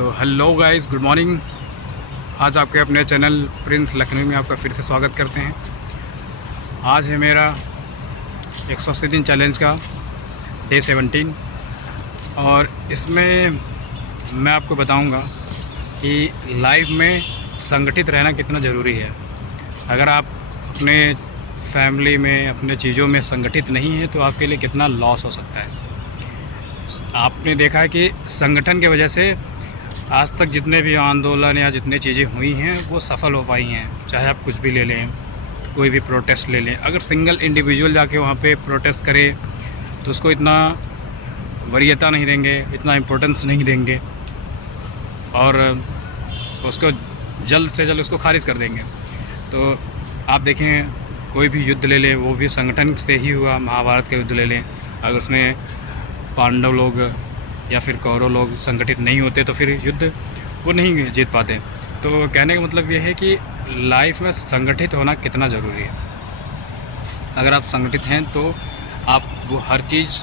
तो hello guys, good morning. आज आपके अपने चैनल प्रिंस लखनऊ में आपका फिर से स्वागत करते हैं। आज है मेरा 180 दिन चैलेंज का डे 17 और इसमें मैं आपको बताऊंगा कि लाइफ में संगठित रहना कितना ज़रूरी है। अगर आप अपने फैमिली में, अपने चीज़ों में संगठित नहीं है तो आपके लिए कितना लॉस हो सकता है। आपने देखा है कि संगठन की वजह से आज तक जितने भी आंदोलन या जितनी चीज़ें हुई हैं वो सफल हो पाई हैं। चाहे आप कुछ भी ले लें, कोई भी प्रोटेस्ट ले लें, अगर सिंगल इंडिविजुअल जाके वहाँ पे प्रोटेस्ट करे तो उसको इतना वरीयता नहीं देंगे, इतना इम्पोर्टेंस नहीं देंगे और उसको जल्द से जल्द उसको खारिज कर देंगे। तो आप देखें, कोई भी युद्ध ले लें, वो भी संगठन से ही हुआ। महाभारत का युद्ध ले लें, अगर उसमें पांडव लोग या फिर कौरव लोग संगठित नहीं होते तो फिर युद्ध वो नहीं जीत पाते। तो कहने का मतलब ये है कि लाइफ में संगठित होना कितना ज़रूरी है। अगर आप संगठित हैं तो आप वो हर चीज़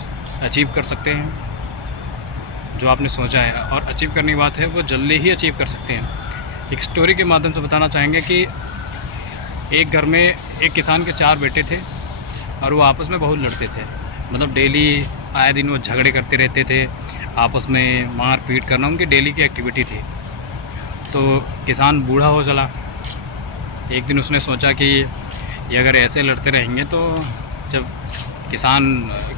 अचीव कर सकते हैं जो आपने सोचा है, और अचीव करने की बात है वो जल्दी ही अचीव कर सकते हैं। एक स्टोरी के माध्यम से बताना चाहेंगे कि एक घर में एक किसान के 4 बेटे थे और वो आपस में बहुत लड़ते थे। मतलब डेली आए दिन वो झगड़े करते रहते थे, आपस में मार पीट करना उनकी डेली की एक्टिविटी थी। तो किसान बूढ़ा हो चला। एक दिन उसने सोचा कि ये अगर ऐसे लड़ते रहेंगे तो जब किसान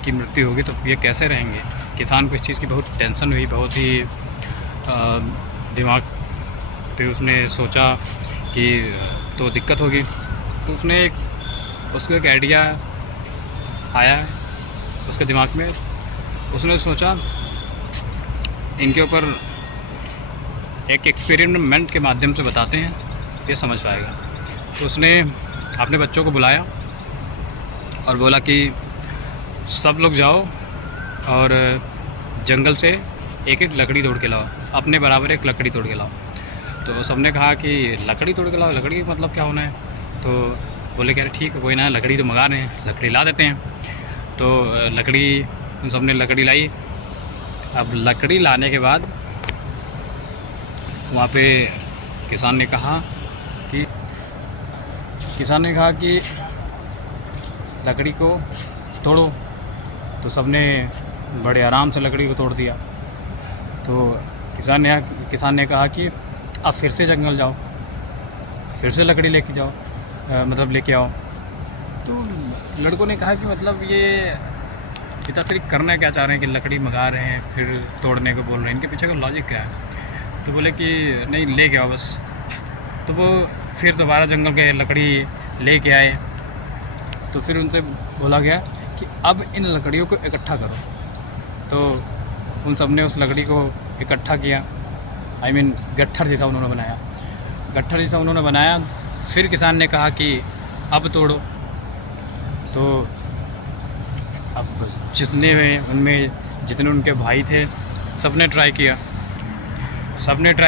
की मृत्यु होगी तो ये कैसे रहेंगे। किसान को इस चीज़ की बहुत टेंशन हुई, बहुत ही दिमाग पे उसने सोचा कि तो दिक्कत होगी। तो उसको एक आइडिया आया उसके दिमाग में। उसने सोचा इनके ऊपर एक एक्सपेरिमेंट के माध्यम से बताते हैं, ये समझ पाएगा। तो उसने अपने बच्चों को बुलाया और बोला कि सब लोग जाओ और जंगल से एक एक लकड़ी तोड़ के लाओ, अपने बराबर एक लकड़ी तोड़ के लाओ। तो सबने कहा कि लकड़ी तोड़ के लाओ, लकड़ी मतलब क्या होना है। तो बोले कि अरे ठीक है, कोई ना, लकड़ी तो मंगा रहे हैं, लकड़ी ला देते हैं। तो लकड़ी उन सब ने लकड़ी लाई। अब लकड़ी लाने के बाद वहाँ पे किसान ने कहा कि लकड़ी को तोड़ो। तो सबने बड़े आराम से लकड़ी को तोड़ दिया। तो किसान ने कहा कि अब फिर से जंगल जाओ, फिर से लकड़ी लेके आओ। तो लड़कों ने कहा कि मतलब ये पिताश्री करना क्या चाह रहे हैं कि लकड़ी मंगा रहे हैं फिर तोड़ने को बोल रहे हैं, इनके पीछे का लॉजिक क्या है। तो बोले कि नहीं, लेके आओ बस। तो वो फिर दोबारा जंगल गए, लकड़ी लेके आए। तो फिर उनसे बोला गया कि अब इन लकड़ियों को इकट्ठा करो। तो उन सब ने उस लकड़ी को इकट्ठा किया, गट्ठर जैसा उन्होंने बनाया। फिर किसान ने कहा कि अब तोड़ो। तो अब जितने उनके भाई थे सबने ट्राई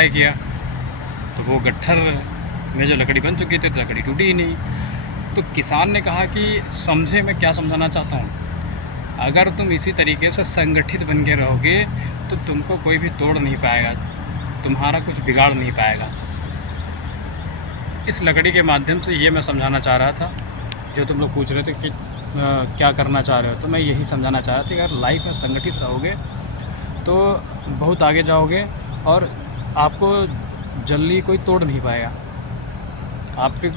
किया। तो वो गट्ठर में जो लकड़ी बन चुकी थी तो लकड़ी टूटी ही नहीं। तो किसान ने कहा कि समझे मैं क्या समझाना चाहता हूँ, अगर तुम इसी तरीके से संगठित बन के रहोगे तो तुमको कोई भी तोड़ नहीं पाएगा, तुम्हारा कुछ बिगाड़ नहीं पाएगा। इस लकड़ी के माध्यम से ये मैं समझाना चाह रहा था। जो तुम लोग पूछ रहे थे कि क्या करना चाह रहे हो, तो मैं यही समझाना चाह रहा था कि अगर लाइफ में संगठित रहोगे तो बहुत आगे जाओगे और आपको जल्दी कोई तोड़ नहीं पाएगा। आपके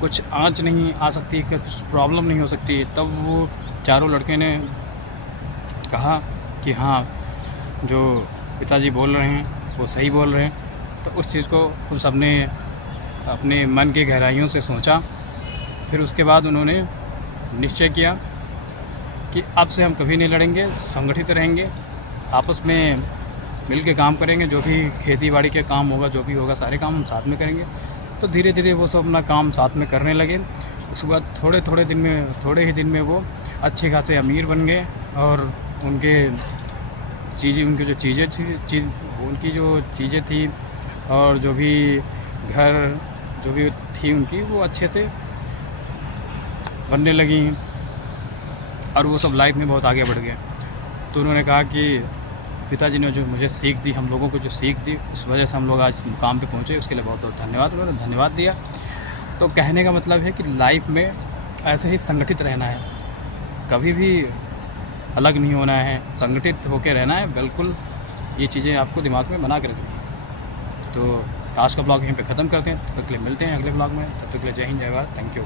कुछ आंच नहीं आ सकती, कुछ प्रॉब्लम नहीं हो सकती। तब वो चारों लड़के ने कहा कि हाँ, जो पिताजी बोल रहे हैं वो सही बोल रहे हैं। तो उस चीज़ को उन सब ने अपने मन की गहराइयों से सोचा। फिर उसके बाद उन्होंने निश्चय किया कि अब से हम कभी नहीं लड़ेंगे, संगठित रहेंगे, आपस में मिल के काम करेंगे। जो भी खेती बाड़ी के काम होगा, जो भी होगा, सारे काम हम साथ में करेंगे। तो धीरे धीरे वो सब अपना काम साथ में करने लगे। उसके बाद थोड़े ही दिन में वो अच्छे खासे अमीर बन गए और उनकी जो चीज़ें थी और जो भी घर जो भी थी उनकी, वो अच्छे से बनने लगी और वो सब लाइफ में बहुत आगे बढ़ गए। तो उन्होंने कहा कि पिताजी ने जो मुझे सीख दी, हम लोगों को जो सीख दी, उस वजह से हम लोग आज मुकाम पे पहुँचे। उसके लिए बहुत बहुत धन्यवाद। उन्होंने धन्यवाद दिया। तो कहने का मतलब है कि लाइफ में ऐसे ही संगठित रहना है, कभी भी अलग नहीं होना है, संगठित होकर रहना है। बिल्कुल ये चीज़ें आपको दिमाग में बना कर रखनी है। तो आज का ब्लॉग यहीं पे ख़त्म करते हैं। तब तक के लिए मिलते हैं अगले ब्लॉग में। तब तक के लिए जय हिंद, जय भारत। Thank you.